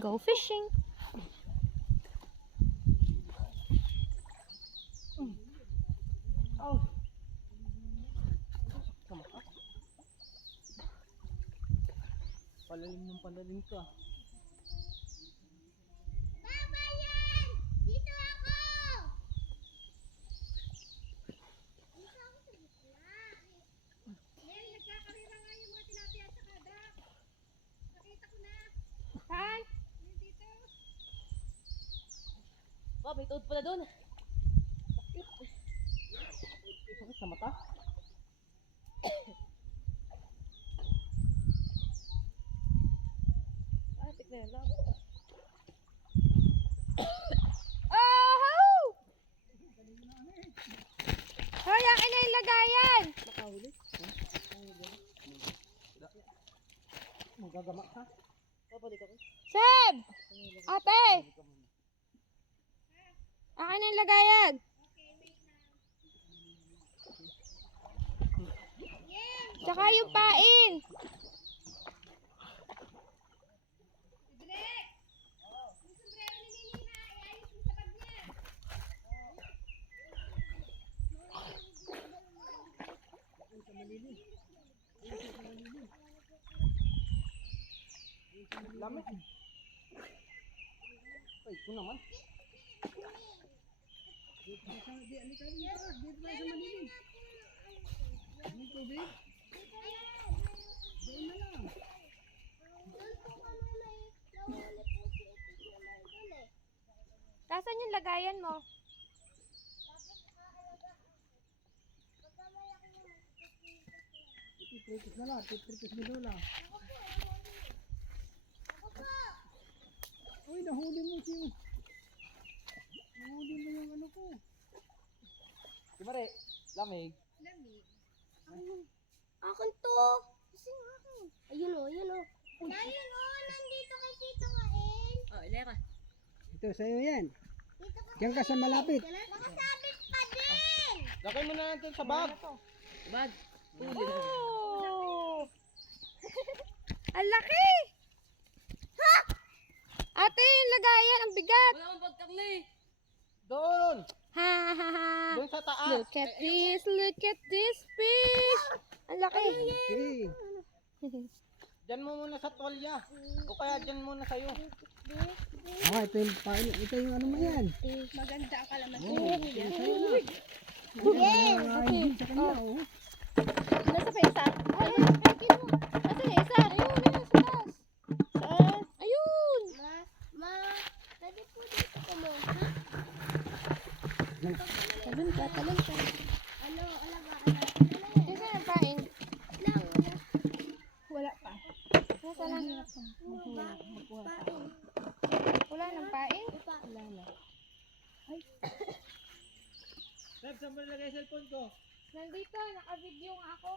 Go fishing. Oh. Palalim ng palalim ka. Babayan! Dito ako! Dito ako sa gitna. Nel, nagkakarira nga yung mga tilapia sa kada. Nakita ko na. Saan? Dito. Oh, may tuod pala doon. Sakit sa mata. Ay, tignan lang. Oh! Hoy, akin na yung lagayan. Nakahuli. Magagama ka. Babalik ako. Seb! Ate! Akin na yung lagayan. Tsaka yung pain. Drek! Yung sombrero ni Nini na, iayos mo sa bag niya. Lamit. Ay, ito naman. Nasaan yung lagayan mo? Tipritis na lang. Tipritis mo doon lang. Uy, nahuli mo siya. Nahuli mo yung ano ko. Di ba rin? Lamig. Lamig. Akin to. Kasi akin. Ayun o, ayun o. Ayun o, nandito kay Tito Kain. Oh, ilera. Ito, sa'yo yan. Dito ka. Diyan ka sa malapit. Nakasabit pa din. Lakay mo na natin sa bag. Bag. Oh! Ang laki! Ha! Ate, yung lagayan, ang bigat. Wala akong pagkakli. Doon. Ha ha ha ha. Doon sa taas. Look at this fish. Ang laki. Okay. Diyan mo muna sa tuwalya. O kaya diyan muna sa'yo. Ah, ito yung pain. Ito yung ano mo yan. Maganda ang kalamansi. Oh, ito yung sa'yo na. Yes. Ah, hindi sa kanya, oh. Nasa pa isa? Ay, nasa yung isa? Ayun, ayun, sa taas. Saan? Ayun. Pwede po dito kumuha. Talon ka, talon ka. Ano, Yung saan ang pain? lang. Wala pa. Nasa lang? Wala nang pain? Wala na. Sab, saan mo nilagay cellphone ko? Nandito, naka-video nga ako.